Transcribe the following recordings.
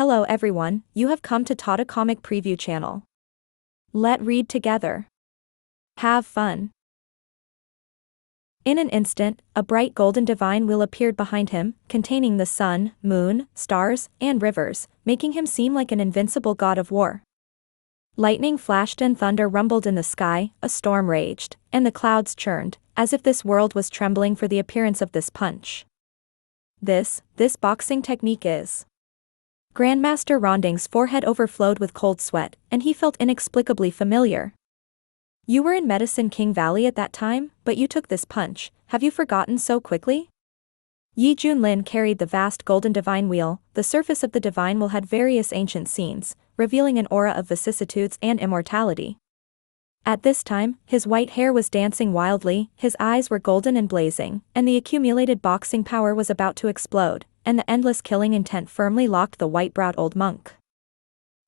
Hello everyone, you have come to Tata Comic Preview channel. Let read together. Have fun. In an instant, a bright golden divine wheel appeared behind him, containing the sun, moon, stars, and rivers, making him seem like an invincible god of war. Lightning flashed and thunder rumbled in the sky, a storm raged, and the clouds churned, as if this world was trembling for the appearance of this punch. This boxing technique is. Grandmaster Ronding's forehead overflowed with cold sweat, and he felt inexplicably familiar. You were in Medicine King Valley at that time, but you took this punch, have you forgotten so quickly? Junlin carried the vast golden divine wheel. The surface of the divine wheel had various ancient scenes, revealing an aura of vicissitudes and immortality. At this time, his white hair was dancing wildly, his eyes were golden and blazing, and the accumulated boxing power was about to explode, and the endless killing intent firmly locked the white-browed old monk.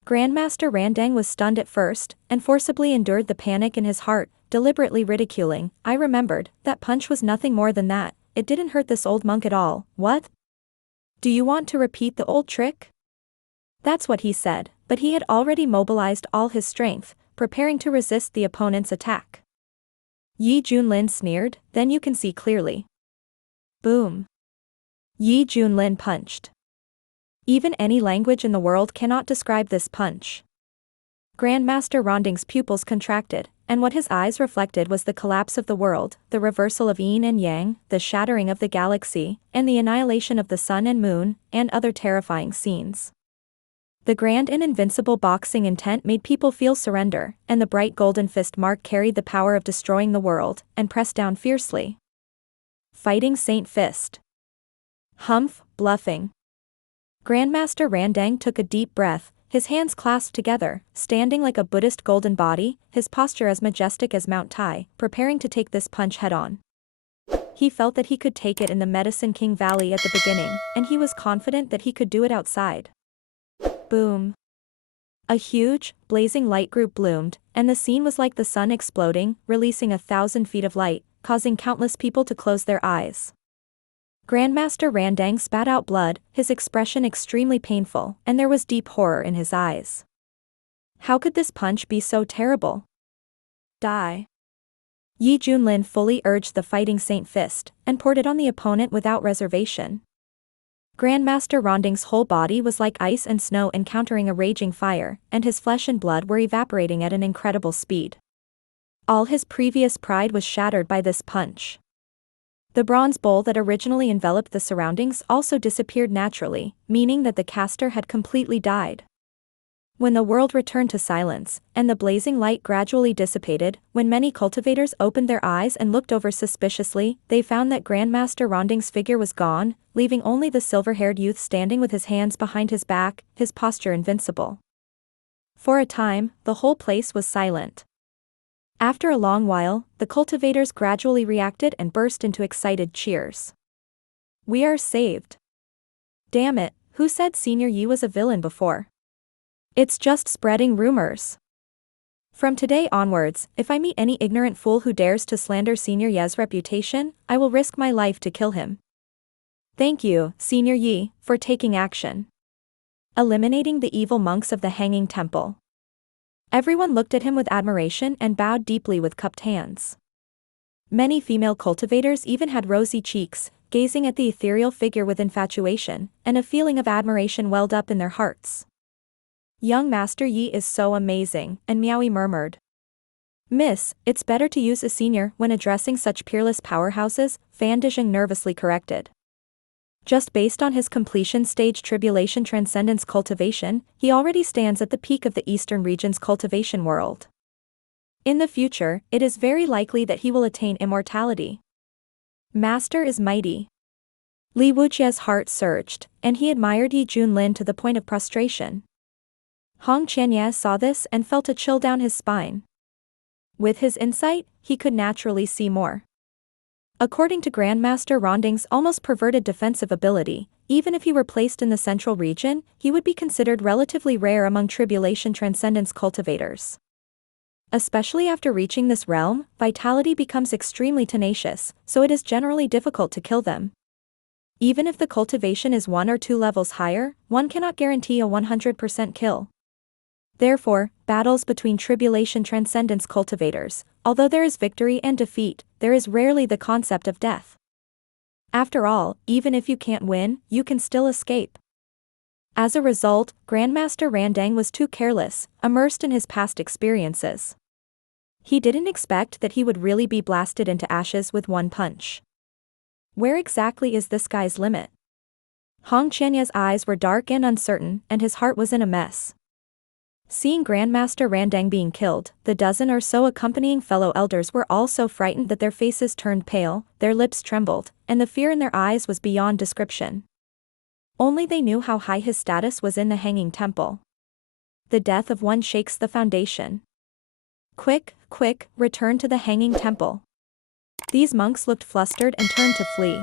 Grandmaster Randang was stunned at first, and forcibly endured the panic in his heart, deliberately ridiculing, I remembered, that punch was nothing more than that, it didn't hurt this old monk at all, what? Do you want to repeat the old trick? That's what he said, but he had already mobilized all his strength, preparing to resist the opponent's attack. Junlin sneered, then you can see clearly. Boom. Junlin punched. Even any language in the world cannot describe this punch. Grandmaster Ronding's pupils contracted, and what his eyes reflected was the collapse of the world, the reversal of yin and yang, the shattering of the galaxy, and the annihilation of the sun and moon, and other terrifying scenes. The grand and invincible boxing intent made people feel surrender, and the bright golden fist mark carried the power of destroying the world, and pressed down fiercely. Fighting Saint Fist. Humph, bluffing. Grandmaster Randang took a deep breath, his hands clasped together, standing like a Buddhist golden body, his posture as majestic as Mount Tai, preparing to take this punch head-on. He felt that he could take it in the Medicine King Valley at the beginning, and he was confident that he could do it outside. Boom. A huge, blazing light group bloomed, and the scene was like the sun exploding, releasing 1,000 feet of light, causing countless people to close their eyes. Grandmaster Randang spat out blood, his expression extremely painful, and there was deep horror in his eyes. How could this punch be so terrible? Die. Junlin fully urged the Fighting Saint Fist, and poured it on the opponent without reservation. Grandmaster Ronding's whole body was like ice and snow encountering a raging fire, and his flesh and blood were evaporating at an incredible speed. All his previous pride was shattered by this punch. The bronze bowl that originally enveloped the surroundings also disappeared naturally, meaning that the caster had completely died. When the world returned to silence, and the blazing light gradually dissipated, when many cultivators opened their eyes and looked over suspiciously, they found that Grandmaster Ronding's figure was gone, leaving only the silver-haired youth standing with his hands behind his back, his posture invincible. For a time, the whole place was silent. After a long while, the cultivators gradually reacted and burst into excited cheers. We are saved. Damn it, who said Senior Yi was a villain before? It's just spreading rumors. From today onwards, if I meet any ignorant fool who dares to slander Senior Ye's reputation, I will risk my life to kill him. Thank you, Senior Yi, for taking action. Eliminating the evil monks of the Hanging Temple. Everyone looked at him with admiration and bowed deeply with cupped hands. Many female cultivators even had rosy cheeks, gazing at the ethereal figure with infatuation, and a feeling of admiration welled up in their hearts. Young Master Yi is so amazing, and Miaoyi murmured. Miss, it's better to use a senior when addressing such peerless powerhouses, Fan Dijing nervously corrected. Just based on his completion stage Tribulation Transcendence Cultivation, he already stands at the peak of the Eastern region's cultivation world. In the future, it is very likely that he will attain immortality. Master is mighty. Li Wujia's heart surged, and he admired Junlin to the point of prostration. Hong Qianye saw this and felt a chill down his spine. With his insight, he could naturally see more. According to Grandmaster Ronding's almost perverted defensive ability, even if he were placed in the central region, he would be considered relatively rare among Tribulation Transcendence cultivators. Especially after reaching this realm, vitality becomes extremely tenacious, so it is generally difficult to kill them. Even if the cultivation is 1 or 2 levels higher, one cannot guarantee a 100% kill. Therefore, battles between tribulation transcendence cultivators, although there is victory and defeat, there is rarely the concept of death. After all, even if you can't win, you can still escape. As a result, Grandmaster Randang was too careless, immersed in his past experiences. He didn't expect that he would really be blasted into ashes with one punch. Where exactly is this guy's limit? Hong Chanya's eyes were dark and uncertain, and his heart was in a mess. Seeing Grandmaster Randang being killed, the dozen or so accompanying fellow elders were all so frightened that their faces turned pale, their lips trembled, and the fear in their eyes was beyond description. Only they knew how high his status was in the Hanging Temple. The death of one shakes the foundation. Quick, quick, return to the Hanging Temple. These monks looked flustered and turned to flee.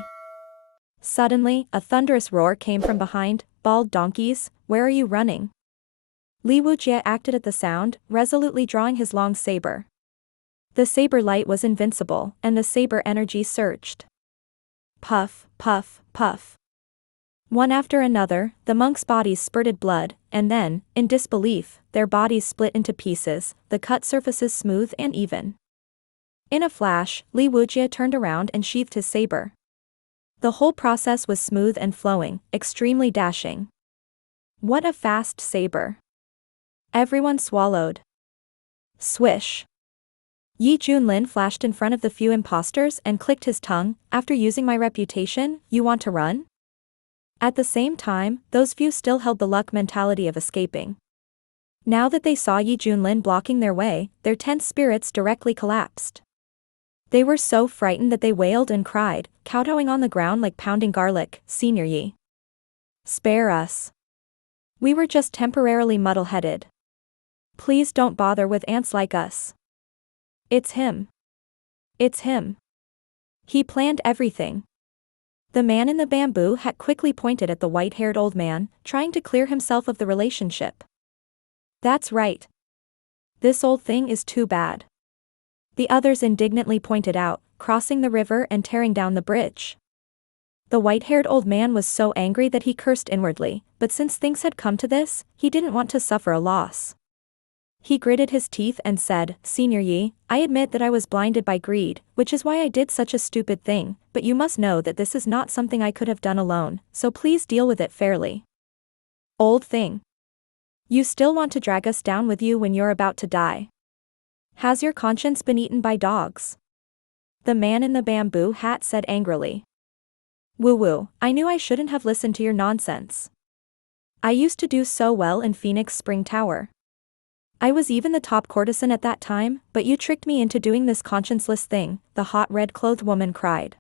Suddenly, a thunderous roar came from behind. Bald donkeys, where are you running? Li Wujie acted at the sound, resolutely drawing his long saber. The saber light was invincible, and the saber energy surged. Puff, puff, puff. One after another, the monks' bodies spurted blood, and then, in disbelief, their bodies split into pieces, the cut surfaces smooth and even. In a flash, Li Wujie turned around and sheathed his saber. The whole process was smooth and flowing, extremely dashing. What a fast saber. Everyone swallowed. Swish. Yi Junlin flashed in front of the few imposters and clicked his tongue. After using my reputation, you want to run? At the same time, those few still held the luck mentality of escaping. Now that they saw Yi Junlin blocking their way, their tense spirits directly collapsed. They were so frightened that they wailed and cried, kowtowing on the ground like pounding garlic. Senior Yi, spare us. We were just temporarily muddle-headed. Please don't bother with ants like us. It's him. It's him. He planned everything. The man in the bamboo hat quickly pointed at the white-haired old man, trying to clear himself of the relationship. That's right. This old thing is too bad. The others indignantly pointed out, crossing the river and tearing down the bridge. The white-haired old man was so angry that he cursed inwardly, but since things had come to this, he didn't want to suffer a loss. He gritted his teeth and said, Senior Yi, I admit that I was blinded by greed, which is why I did such a stupid thing, but you must know that this is not something I could have done alone, so please deal with it fairly. Old thing. You still want to drag us down with you when you're about to die. Has your conscience been eaten by dogs? The man in the bamboo hat said angrily. Woo-woo, I knew I shouldn't have listened to your nonsense. I used to do so well in Phoenix Spring Tower. I was even the top courtesan at that time, but you tricked me into doing this conscienceless thing, the hot red-clothed woman cried.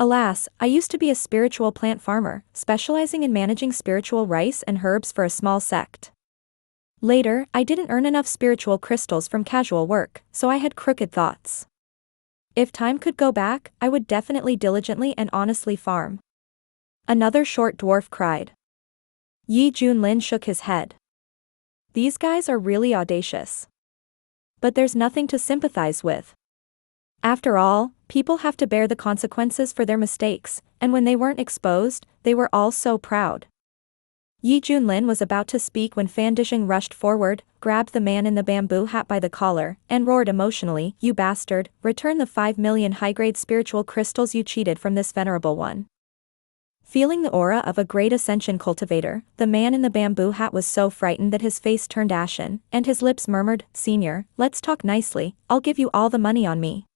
Alas, I used to be a spiritual plant farmer, specializing in managing spiritual rice and herbs for a small sect. Later, I didn't earn enough spiritual crystals from casual work, so I had crooked thoughts. If time could go back, I would definitely diligently and honestly farm. Another short dwarf cried. Yi Junlin shook his head. These guys are really audacious. But there's nothing to sympathize with. After all, people have to bear the consequences for their mistakes, and when they weren't exposed, they were all so proud. Yi Junlin was about to speak when Fan Dishing rushed forward, grabbed the man in the bamboo hat by the collar, and roared emotionally, You bastard, return the 5 million high-grade spiritual crystals you cheated from this venerable one. Feeling the aura of a great ascension cultivator, the man in the bamboo hat was so frightened that his face turned ashen, and his lips murmured, Senior, let's talk nicely, I'll give you all the money on me.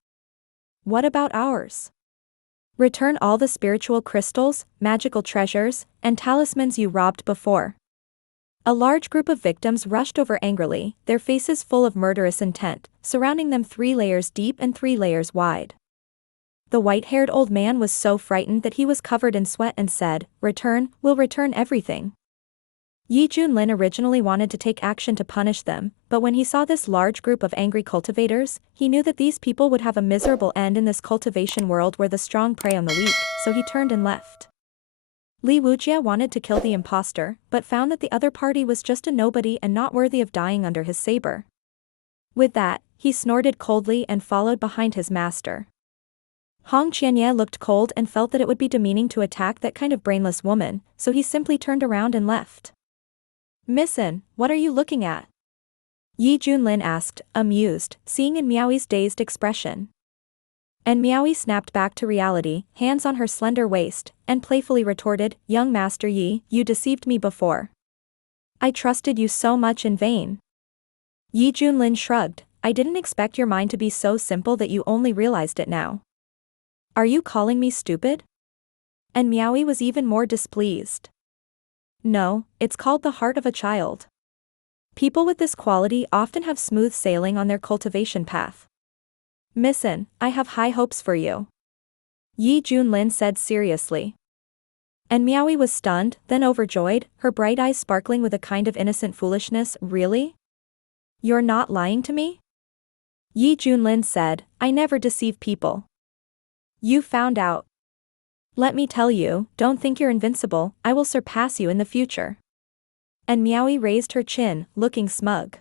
What about ours? Return all the spiritual crystals, magical treasures, and talismans you robbed before. A large group of victims rushed over angrily, their faces full of murderous intent, surrounding them 3 layers deep and 3 layers wide. The white-haired old man was so frightened that he was covered in sweat and said, we'll return everything. Yi Junlin originally wanted to take action to punish them, but when he saw this large group of angry cultivators, he knew that these people would have a miserable end in this cultivation world where the strong prey on the weak, so he turned and left. Li Wujie wanted to kill the impostor, but found that the other party was just a nobody and not worthy of dying under his saber. With that, he snorted coldly and followed behind his master. Hong Qianye looked cold and felt that it would be demeaning to attack that kind of brainless woman, so he simply turned around and left. "Missin, what are you looking at?" Yi Junlin asked, amused, seeing in Miaoi's dazed expression. And Miaoi snapped back to reality, hands on her slender waist, and playfully retorted, "Young Master Yi, you deceived me before. I trusted you so much in vain." Yi Junlin shrugged, "I didn't expect your mind to be so simple that you only realized it now. Are you calling me stupid?" And Miaoi was even more displeased. "No, it's called the heart of a child. People with this quality often have smooth sailing on their cultivation path. Missin, I have high hopes for you," Yi Junlin said seriously. And Miaoi was stunned, then overjoyed, her bright eyes sparkling with a kind of innocent foolishness. "Really? You're not lying to me?" Yi Junlin said, "I never deceive people. You found out. Let me tell you, don't think you're invincible, I will surpass you in the future." And Miaoi raised her chin, looking smug.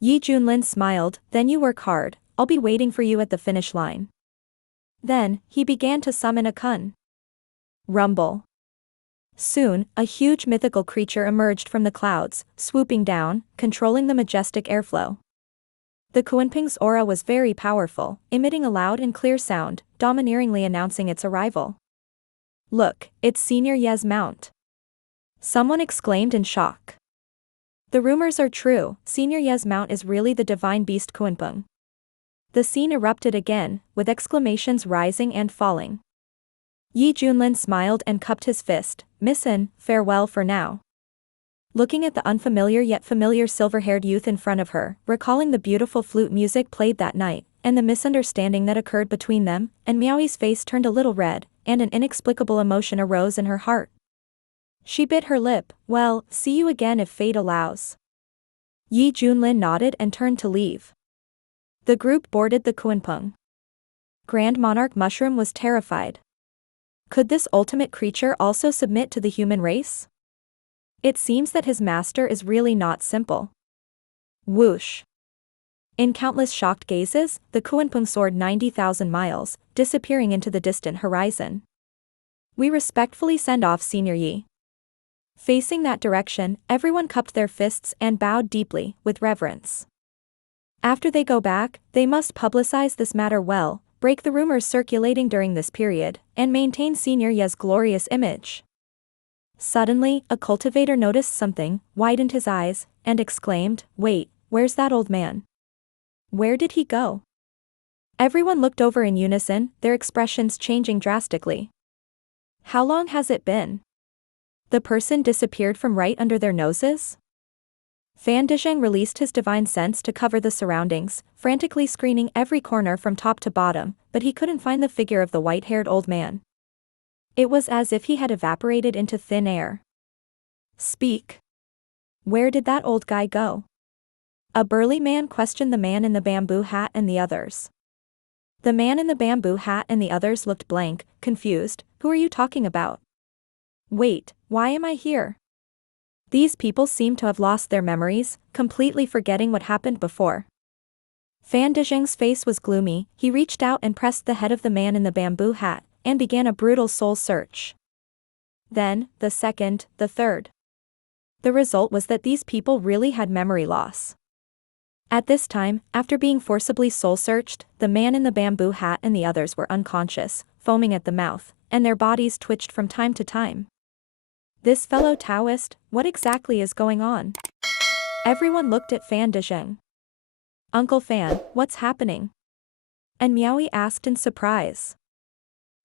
Yi Junlin smiled, "Then you work hard, I'll be waiting for you at the finish line." Then, he began to summon a kun. Rumble. Soon, a huge mythical creature emerged from the clouds, swooping down, controlling the majestic airflow. The Kunping's aura was very powerful, emitting a loud and clear sound, domineeringly announcing its arrival. "Look, it's Senior Ye's mount," someone exclaimed in shock. "The rumors are true, Senior Ye's mount is really the divine beast Kunping." The scene erupted again, with exclamations rising and falling. Yi Junlin smiled and cupped his fist, "Missin, farewell for now." Looking at the unfamiliar yet familiar silver-haired youth in front of her, recalling the beautiful flute music played that night, and the misunderstanding that occurred between them, and Miaoi's face turned a little red, and an inexplicable emotion arose in her heart. She bit her lip. "Well, see you again if fate allows." Yi Junlin nodded and turned to leave. The group boarded the Kunpeng. Grand Monarch Mushroom was terrified. Could this ultimate creature also submit to the human race? It seems that his master is really not simple. Whoosh. In countless shocked gazes, the Kunpeng soared 90,000 miles, disappearing into the distant horizon. "We respectfully send off Senior Yi." Facing that direction, everyone cupped their fists and bowed deeply, with reverence. After they go back, they must publicize this matter well, break the rumors circulating during this period, and maintain Senior Ye's glorious image. Suddenly, a cultivator noticed something, widened his eyes, and exclaimed, "Wait, where's that old man? Where did he go?" Everyone looked over in unison, their expressions changing drastically. "How long has it been? The person disappeared from right under their noses?" Fan Dizheng released his divine sense to cover the surroundings, frantically screening every corner from top to bottom, but he couldn't find the figure of the white-haired old man. It was as if he had evaporated into thin air. "Speak. Where did that old guy go?" A burly man questioned the man in the bamboo hat and the others. The man in the bamboo hat and the others looked blank, confused. "Who are you talking about? Wait, why am I here?" These people seemed to have lost their memories, completely forgetting what happened before. Fan Dizheng's face was gloomy, he reached out and pressed the head of the man in the bamboo hat, and began a brutal soul search. Then, the second, the third. The result was that these people really had memory loss. At this time, after being forcibly soul-searched, the man in the bamboo hat and the others were unconscious, foaming at the mouth, and their bodies twitched from time to time. "This fellow Taoist, what exactly is going on?" Everyone looked at Fan Dizheng. "Uncle Fan, what's happening?" And Miaoi asked in surprise.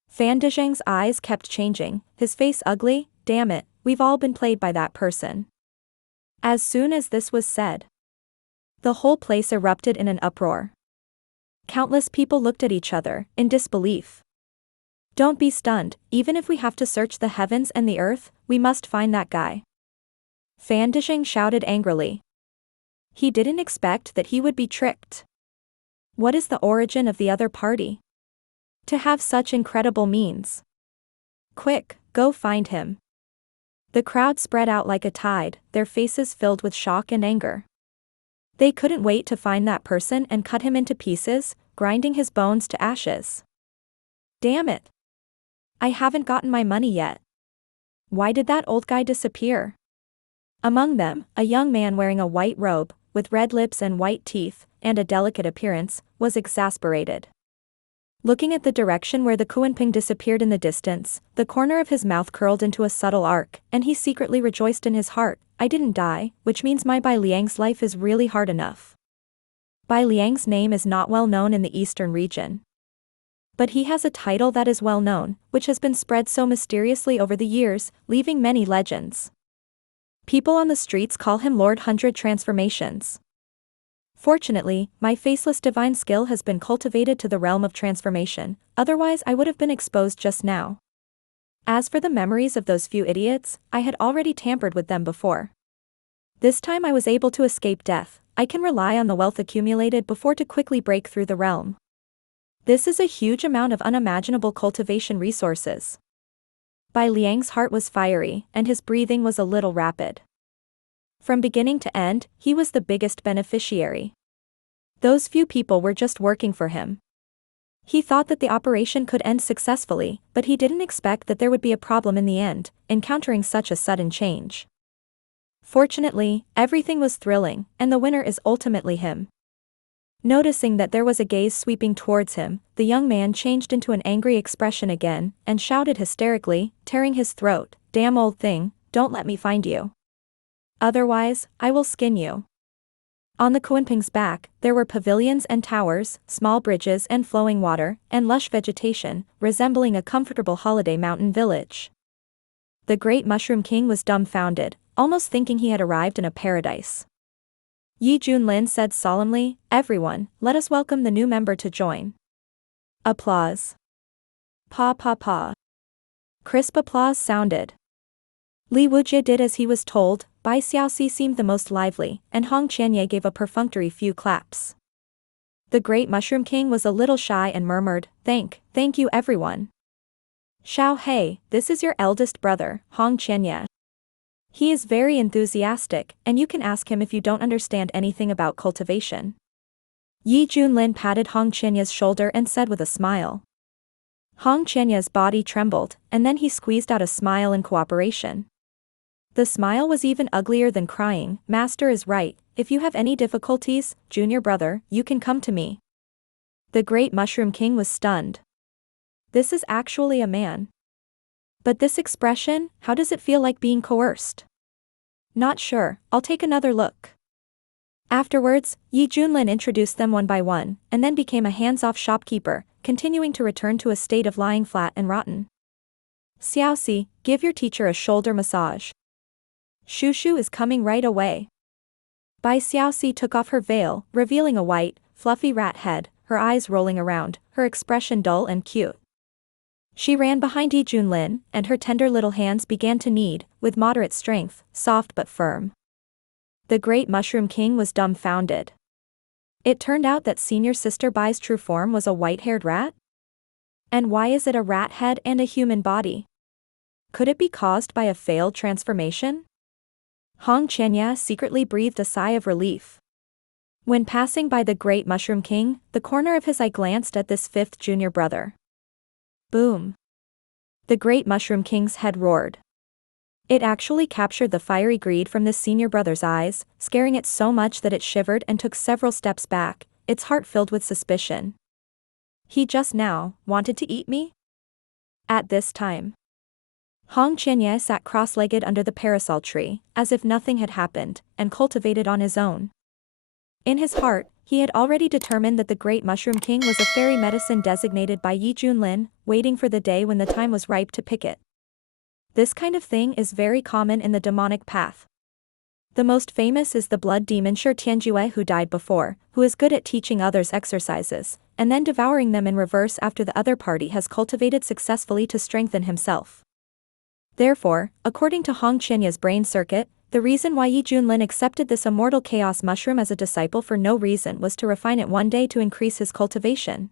Fan Dizheng's eyes kept changing, his face ugly. "Damn it, we've all been played by that person." As soon as this was said, the whole place erupted in an uproar. Countless people looked at each other, in disbelief. "Don't be stunned, even if we have to search the heavens and the earth, we must find that guy." Fan Dizheng shouted angrily. He didn't expect that he would be tricked. What is the origin of the other party? To have such incredible means. Quick, go find him. The crowd spread out like a tide, their faces filled with shock and anger. They couldn't wait to find that person and cut him into pieces, grinding his bones to ashes. Damn it. I haven't gotten my money yet. Why did that old guy disappear? Among them, a young man wearing a white robe, with red lips and white teeth, and a delicate appearance, was exasperated. Looking at the direction where the Kuanping disappeared in the distance, the corner of his mouth curled into a subtle arc, and he secretly rejoiced in his heart, I didn't die, which means my Bai Liang's life is really hard enough. Bai Liang's name is not well known in the eastern region. But he has a title that is well known, which has been spread so mysteriously over the years, leaving many legends. People on the streets call him Lord 100 Transformations. Fortunately, my faceless divine skill has been cultivated to the realm of transformation, otherwise I would have been exposed just now. As for the memories of those few idiots, I had already tampered with them before. This time I was able to escape death. I can rely on the wealth accumulated before to quickly break through the realm. This is a huge amount of unimaginable cultivation resources. Bai Liang's heart was fiery, and his breathing was a little rapid. From beginning to end, he was the biggest beneficiary. Those few people were just working for him. He thought that the operation could end successfully, but he didn't expect that there would be a problem in the end, encountering such a sudden change. Fortunately, everything was thrilling, and the winner is ultimately him. Noticing that there was a gaze sweeping towards him, the young man changed into an angry expression again, and shouted hysterically, tearing his throat, "Damn old thing, don't let me find you. Otherwise, I will skin you." On the Kuanping's back, there were pavilions and towers, small bridges and flowing water, and lush vegetation, resembling a comfortable holiday mountain village. The great Mushroom King was dumbfounded, almost thinking he had arrived in a paradise. Junlin said solemnly, "Everyone, let us welcome the new member to join." Applause. Pa pa pa. Crisp applause sounded. Li Wujie did as he was told, Bai Xiaoxi seemed the most lively, and Hong Qianye gave a perfunctory few claps. The great Mushroom King was a little shy and murmured, Thank you everyone. Xiao Hei, this is your eldest brother, Hong Qianye. He is very enthusiastic, and you can ask him if you don't understand anything about cultivation. Junlin patted Hong Qianye's shoulder and said with a smile. Hong Qianye's body trembled, and then he squeezed out a smile in cooperation. The smile was even uglier than crying. Master is right, if you have any difficulties, junior brother, you can come to me. The great Mushroom King was stunned. This is actually a man. But this expression, how does it feel like being coerced? Not sure, I'll take another look. Afterwards, Junlin introduced them one by one, and then became a hands-off shopkeeper, continuing to return to a state of lying flat and rotten. Xiaoxi, give your teacher a shoulder massage. Shushu is coming right away. Bai Xiaoxi took off her veil, revealing a white, fluffy rat head, her eyes rolling around, her expression dull and cute. She ran behind Junlin, and her tender little hands began to knead, with moderate strength, soft but firm. The great Mushroom King was dumbfounded. It turned out that senior sister Bai's true form was a white-haired rat? And why is it a rat head and a human body? Could it be caused by a failed transformation? Hong Qianye secretly breathed a sigh of relief. When passing by the great Mushroom King, the corner of his eye glanced at this fifth junior brother. Boom. The great Mushroom King's head roared. It actually captured the fiery greed from this senior brother's eyes, scaring it so much that it shivered and took several steps back, its heart filled with suspicion. He just now wanted to eat me? At this time, Hong Qianye sat cross-legged under the parasol tree, as if nothing had happened, and cultivated on his own. In his heart, he had already determined that the great Mushroom King was a fairy medicine designated by Junlin, waiting for the day when the time was ripe to pick it. This kind of thing is very common in the demonic path. The most famous is the blood demon Shi Tianjue who died before, who is good at teaching others exercises, and then devouring them in reverse after the other party has cultivated successfully to strengthen himself. Therefore, according to Hong Qianye's brain circuit, the reason why Junlin accepted this immortal chaos mushroom as a disciple for no reason was to refine it one day to increase his cultivation.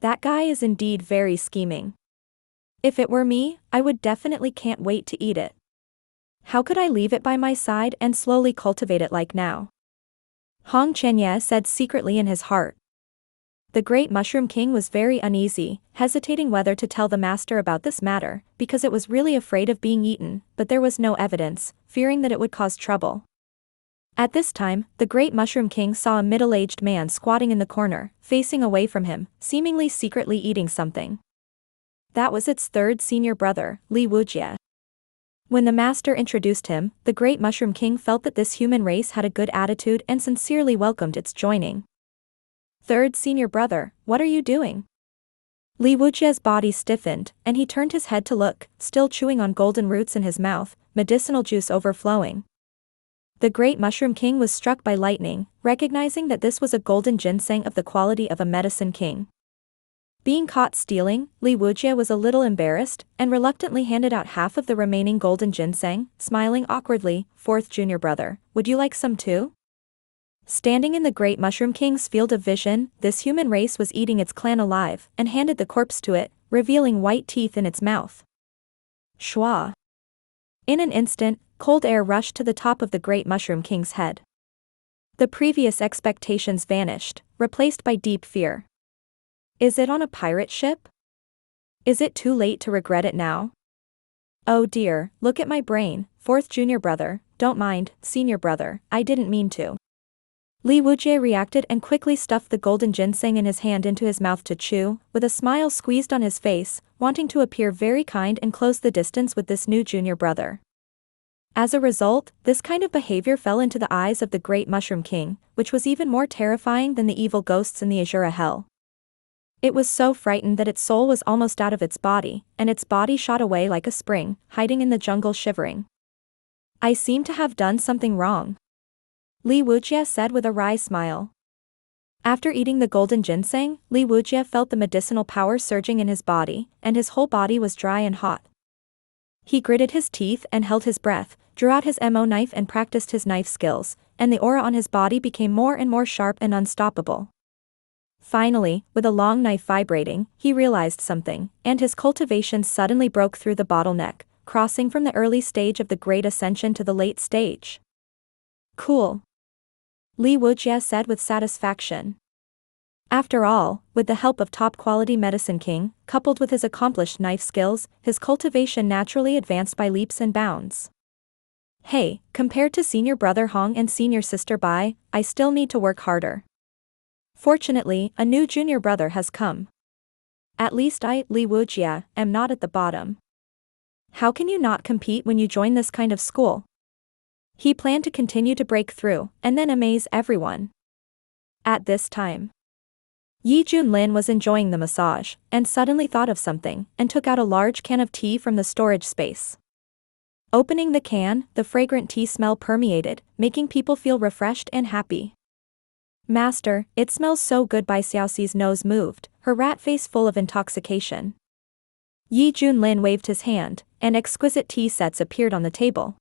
That guy is indeed very scheming. If it were me, I would definitely can't wait to eat it. How could I leave it by my side and slowly cultivate it like now? Hong Qianye said secretly in his heart. the Great Mushroom King was very uneasy, hesitating whether to tell the master about this matter, because it was really afraid of being eaten, but there was no evidence, fearing that it would cause trouble. At this time, the Great Mushroom King saw a middle-aged man squatting in the corner, facing away from him, seemingly secretly eating something. That was its third senior brother, Li Wujie. When the master introduced him, the Great Mushroom King felt that this human race had a good attitude and sincerely welcomed its joining. Third senior brother, what are you doing? Li Wujie's body stiffened, and he turned his head to look, still chewing on golden roots in his mouth, medicinal juice overflowing. The Great Mushroom King was struck by lightning, recognizing that this was a golden ginseng of the quality of a medicine king. Being caught stealing, Li Wujie was a little embarrassed, and reluctantly handed out half of the remaining golden ginseng, smiling awkwardly. Fourth junior brother, would you like some too? Standing in the Great Mushroom King's field of vision, this human race was eating its clan alive, and handed the corpse to it, revealing white teeth in its mouth. Shwa. In an instant, cold air rushed to the top of the Great Mushroom King's head. The previous expectations vanished, replaced by deep fear. Is it on a pirate ship? Is it too late to regret it now? Oh dear, look at my brain, fourth junior brother, don't mind, senior brother, I didn't mean to. Li Wujie reacted and quickly stuffed the golden ginseng in his hand into his mouth to chew, with a smile squeezed on his face, wanting to appear very kind and close the distance with this new junior brother. As a result, this kind of behavior fell into the eyes of the Great Mushroom King, which was even more terrifying than the evil ghosts in the Azura Hell. It was so frightened that its soul was almost out of its body, and its body shot away like a spring, hiding in the jungle shivering. I seem to have done something wrong, Li Wujie said with a wry smile. After eating the golden ginseng, Li Wujie felt the medicinal power surging in his body, and his whole body was dry and hot. He gritted his teeth and held his breath, drew out his mo knife and practiced his knife skills, and the aura on his body became more and more sharp and unstoppable. Finally, with a long knife vibrating, he realized something, and his cultivation suddenly broke through the bottleneck, crossing from the early stage of the Great Ascension to the late stage. Cool, Li Wujie said with satisfaction. After all, with the help of top-quality Medicine King, coupled with his accomplished knife skills, his cultivation naturally advanced by leaps and bounds. Hey, compared to senior brother Hong and senior sister Bai, I still need to work harder. Fortunately, a new junior brother has come. At least I, Li Wujie, am not at the bottom. How can you not compete when you join this kind of school? He planned to continue to break through, and then amaze everyone. At this time, Junlin was enjoying the massage, and suddenly thought of something, and took out a large can of tea from the storage space. Opening the can, the fragrant tea smell permeated, making people feel refreshed and happy. Master, it smells so good. Bai Xiaoxi's nose moved, her rat face full of intoxication. Junlin waved his hand, and exquisite tea sets appeared on the table.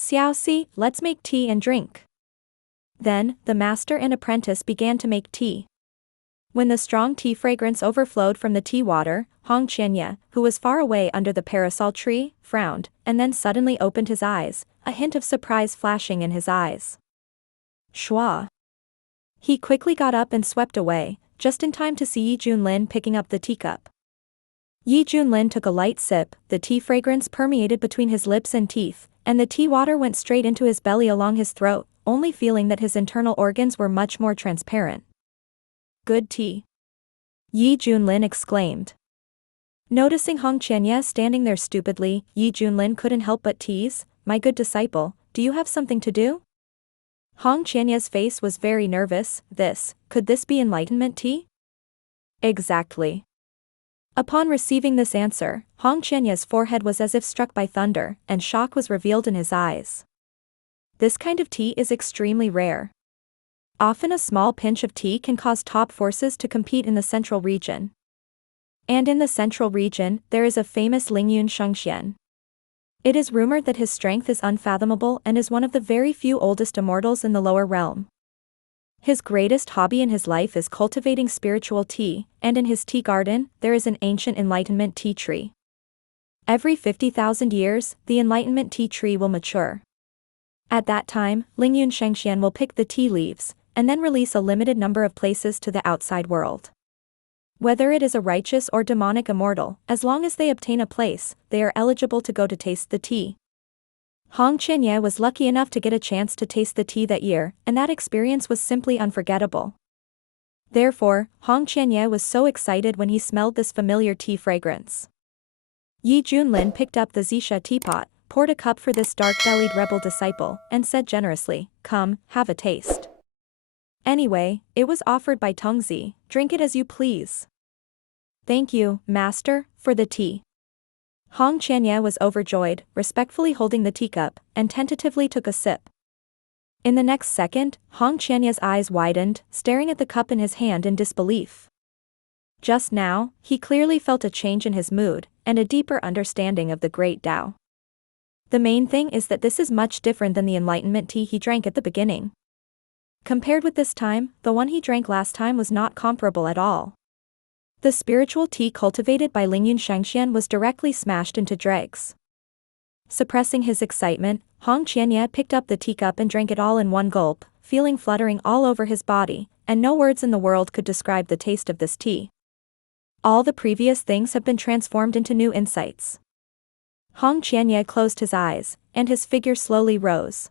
Xiaoxi, let's make tea and drink. Then, the master and apprentice began to make tea. When the strong tea fragrance overflowed from the tea water, Hong Qianye, who was far away under the parasol tree, frowned, and then suddenly opened his eyes, a hint of surprise flashing in his eyes. Shwa. He quickly got up and swept away, just in time to see Junlin picking up the teacup. Junlin took a light sip, the tea fragrance permeated between his lips and teeth, and the tea water went straight into his belly along his throat, only feeling that his internal organs were much more transparent. Good tea, Junlin exclaimed. Noticing Hong Qianye standing there stupidly, Junlin couldn't help but tease, my good disciple, do you have something to do? Hong Qianye's face was very nervous. Could this be Enlightenment tea? Exactly. Upon receiving this answer, Hong Qianye's forehead was as if struck by thunder, and shock was revealed in his eyes. This kind of tea is extremely rare. Often a small pinch of tea can cause top forces to compete in the central region. And in the central region, there is a famous Lingyun Shengxian. It is rumored that his strength is unfathomable and is one of the very few oldest immortals in the lower realm. His greatest hobby in his life is cultivating spiritual tea, and in his tea garden, there is an ancient Enlightenment tea tree. Every 50,000 years, the Enlightenment tea tree will mature. At that time, Lingyun Shengxian will pick the tea leaves, and then release a limited number of places to the outside world. Whether it is a righteous or demonic immortal, as long as they obtain a place, they are eligible to go to taste the tea. Hong Qianye was lucky enough to get a chance to taste the tea that year, and that experience was simply unforgettable. Therefore, Hong Qianye was so excited when he smelled this familiar tea fragrance. Yi Junlin picked up the Zisha teapot, poured a cup for this dark-bellied rebel disciple, and said generously, "Come, have a taste." Anyway, it was offered by Tongzi, "Drink it as you please." "Thank you, master, for the tea." Hong Qianye was overjoyed, respectfully holding the teacup, and tentatively took a sip. In the next second, Hong Qianye's eyes widened, staring at the cup in his hand in disbelief. Just now, he clearly felt a change in his mood, and a deeper understanding of the great Tao. The main thing is that this is much different than the Enlightenment tea he drank at the beginning. Compared with this time, the one he drank last time was not comparable at all. The spiritual tea cultivated by Lingyun Shangxian was directly smashed into dregs. Suppressing his excitement, Hong Qianye picked up the teacup and drank it all in one gulp, feeling fluttering all over his body, and no words in the world could describe the taste of this tea. All the previous things have been transformed into new insights. Hong Qianye closed his eyes, and his figure slowly rose.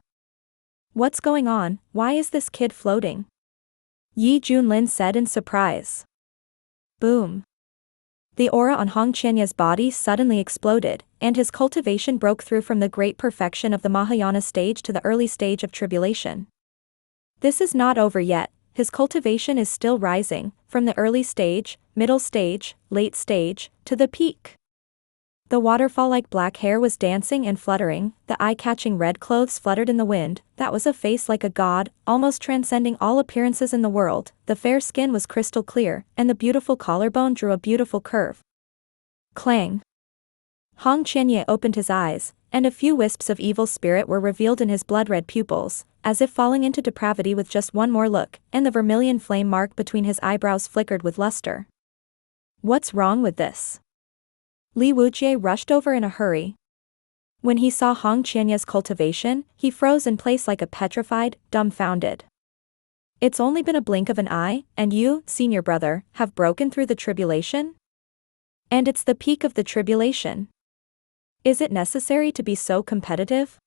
"What's going on? Why is this kid floating?" Yi Junlin said in surprise. Boom. The aura on Hong Qianye's body suddenly exploded, and his cultivation broke through from the great perfection of the Mahayana stage to the early stage of tribulation. This is not over yet, his cultivation is still rising, from the early stage, middle stage, late stage, to the peak. The waterfall-like black hair was dancing and fluttering, the eye-catching red clothes fluttered in the wind, that was a face like a god, almost transcending all appearances in the world, the fair skin was crystal clear, and the beautiful collarbone drew a beautiful curve. Clang. Hong Qianye opened his eyes, and a few wisps of evil spirit were revealed in his blood-red pupils, as if falling into depravity with just one more look, and the vermilion flame mark between his eyebrows flickered with luster. What's wrong with this? Li Wujie rushed over in a hurry. When he saw Hong Qianye's cultivation, he froze in place like a petrified, dumbfounded. It's only been a blink of an eye, and you, senior brother, have broken through the tribulation? And it's the peak of the tribulation. Is it necessary to be so competitive?